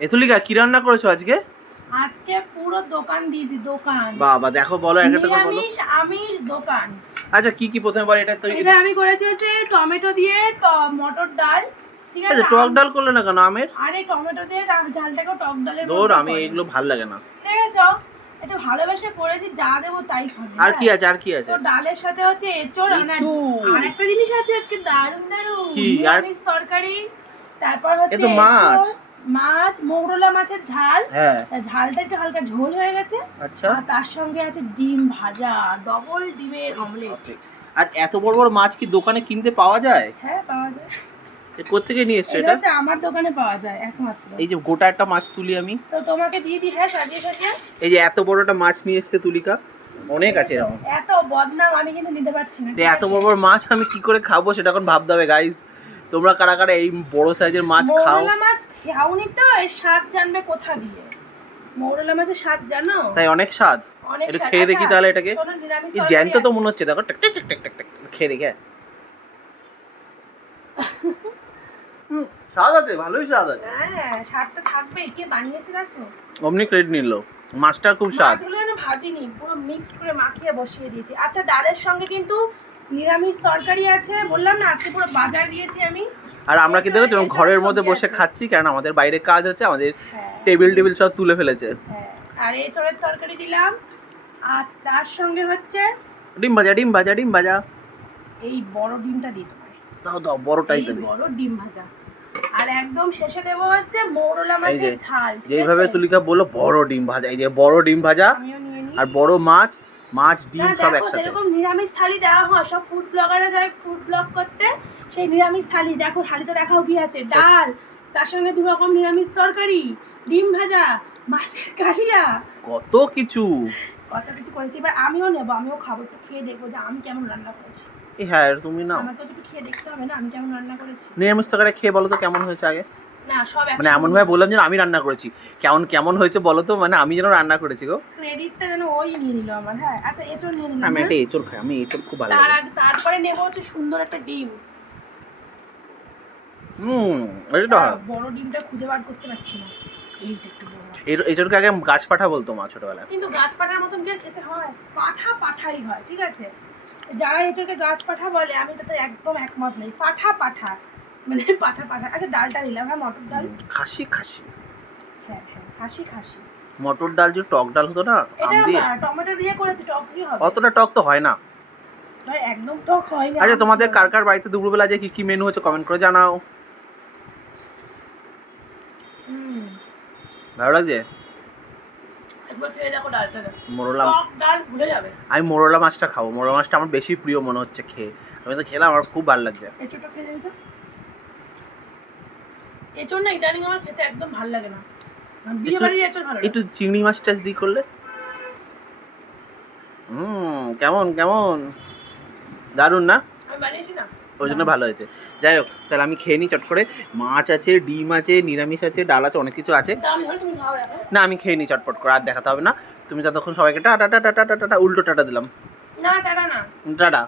এতুলিকা কি রান্না করেছ আজকে? আজকে পুরো দোকান দিয়েছি দোকান। বাবা দেখো বলো একটা করে বলো। আমিষ দোকান। আচ্ছা কি কি প্রথমে বলো এটা তো এটা আমি করেছি হচ্ছে টমেটো দিয়ে মটর ডাল ঠিক আছে? আচ্ছা টক ডাল করলে না কেন আমের? আর টমেটো দিয়ে ডালটাকেও টক ডালের দৌড় আমি এগুলো ভালো লাগে না। দেখেছ এটা ভালোবেসে করেছি যা দেবো তাই খাবে আর কি। আছে? আর কি আছে? তো ডালের সাথে হচ্ছে এঁচড় আর একটা জিনিস আছে আজকে দারুণ দারুণ কি? আর- তরকারি তারপর এ হচ্ছে তো মাছ। মাছ মৌরলা মাছের ঝাল। হ্যাঁ। ঝালটা একটু হালকা ঝোল হয়ে গেছে। আচ্ছা। আর তার সঙ্গে আছে ডিম ভাজা ডবল ডিমের অমলেট আর এত বড় বড় মাছ কি দোকানে কিনতে পাওয়া যায়? হ্যাঁ পাওয়া যায়। এ কোত্থেকে নিয়ে এসছো এটা? হচ্ছে আমার দোকানে পাওয়া যায় একমাত্র। এই যে গোটা একটা মাছ তুলি আমি। তো তোমাকে দিয়ে দিই হ্যাঁ সাজিয়ে সাজিয়ে। এই যে এত বড় একটা মাছ নিয়ে এসছে তুলিকা। অনেক আছে এরকম। এত বদনাম আমি কিন্তু নিতে পারছি না এত বড় বড় মাছ আমি কি করে খাব সেটা এখন ভাবতে হবে গাইস তোমরা কারা কারা এই বড় সাইজের মাছ খাও? মৌরলা মাছ খাওনি তো এর স্বাদ জানবে কোথা দিয়ে? মৌরলা মাছের স্বাদ জানো? তাই অনেক স্বাদ। এটা খেয়ে দেখি আচ্ছা, তাহলে এটাকে। এই জ্যান্ত তো। মনে হচ্ছে দেখো টেক টেক টেক টেক টেক খেয়ে দেখে হুম, স্বাদ আছে ভালোই স্বাদ আছে। হ্যাঁ স্বাদটা থাকবে কে বানিয়েছে দেখো? অমনি ক্রেডিট নিল। মাছটার খুব স্বাদ। মাছগুলো যেন ভাজিনি পুরো মিক্স করে মাখিয়ে বসিয়ে দিয়েছি। আচ্ছা ডালের সঙ্গে কিন্তু নিরামিষ তরকারি আছে। বললাম না আজকে পুরো বাজার দিয়েছি আমি। আর আমরা কি দেখো ঘরের মধ্যে বসে খাচ্ছি কারণ আমাদের বাইরে কাজ হচ্ছে আমাদের হ্যাঁ। টেবিল টেবিল সব তুলে ফেলেছে। হ্যাঁ। আর এই চড়ের তরকারি দিলাম। আর তার সঙ্গে হচ্ছে ডিম ভাজা ডিম ভাজা ডিম ভাজা। এই বড় ডিমটা দিই তোমায়। দাও দাও বড়টাই দেবে বড় ডিম ভাজা। আর একদম শেষে দেবো হচ্ছে মৌরলা মাছের ঝাল যেভাবে তুলিকা বলল বড় ডিম ভাজা। এই যে বড় ডিম ভাজা আর বড় মাছ মাছ ডিম না, সব একসাথে। যেরকম নিরামিষ থালি দেওয়া হয় সব ফুড ব্লগাররা যায় ফুড ব্লগ করতে সেই নিরামিষ থালি দেখো থালিতে দেখাও কি আছে? ডাল তার সঙ্গে দু রকম নিরামিষ তরকারি ডিম ভাজা মাছের কালিয়া। কত কিছু। কত কিছু করেছি এবার আমিও নেব আমিও খাব একটু খেয়ে দেখব যে আমি কেমন রান্না করেছি। হ্যাঁ তুমি নাও। আমাকে তো একটু খেয়ে দেখতে হবে না আমি কেমন রান্না করেছি। নিরামিষ তরকারি খেয়ে বলো তো কেমন হয়েছে আগে। না সব মানে এমন ভাবে বললাম আমি রান্না করেছি। কেমন কেমন হয়েছে বলো তো? মানে আমি যেন রান্না করেছি গো। ক্রেডিটটা যেন ওই নিয়ে নিল আমার হ্যাঁ। আচ্ছা এঁচড় নিয়ে নিলাম আমি হ্যাঁ? একটা এঁচড় খাই আমি এঁচড় খুব ভালো তার আগে তারপরে নেব হচ্ছে সুন্দর একটা ডিম। হুম এটা বড় ডিমটা খুঁজে বার করতে পারছি না। এইটা একটু বড়। এর- এঁচড়কে আগে গাছ পাঠা বলতো মা ছোটবেলায়। কিন্তু গাছ পাঠার মতন কি খেতে হয়? পাঠা পাঠাই হয় ঠিক আছে? যারা এঁচড়কে গাছ পাঠা বলে আমি তাতে একদম একমত নেই। পাঠা পাঠা। মানে পাঠা পাঠা আচ্ছা ডালটা নিলাম হ্যাঁ মটর ডাল। খাসি খাসি। হ্যাঁ হ্যাঁ খাসি খাসি। মটর ডাল যে টক ডাল হতো না আম দিয়ে? টমেটো দিয়ে করেছি টক দিয়ে হবে। অতটা টক তো হয় না। ভাই, একদম টক হয়নি আচ্ছা তোমাদের কার কার বাড়িতে দুপুরবেলা যে কি কি মেনু হচ্ছে কমেন্ট করে জানাও। ভালো লাগছে। মোরলা আমি মোরলা মাছটা খাব। মোরলা মাছটা আমার বেশি প্রিয় মনে হচ্ছে খেয়ে। আমি তো খেলাম আমার খুব ভালো লাগছে এঁচড়টা খেয়ে যাবি তো এঁচড় না ইদানিং আমার খেতে একদম ভালো লাগে না। বিয়ে বাড়ির এঁচড় ভালো একটু চিংড়ি মাছ টাছ দিয়ে করলে? হুম কেমন কেমন? দারুণ না? আমি বানিয়েছি না। ওই জন্য ভালো হয়েছে। যাই হোক তাহলে আমি খেয়ে নিই চট করে। মাছ আছে ডিম আছে নিরামিষ আছে ডাল আছে অনেক কিছু আছে। না আমি খেয়ে নিই চটপট করে আর দেখাতে হবে না। তুমি যতক্ষণ সবাইকে টাটা টাটা টাটা টাটা উল্টো টাটা দিলাম। না টাটা না। টাটা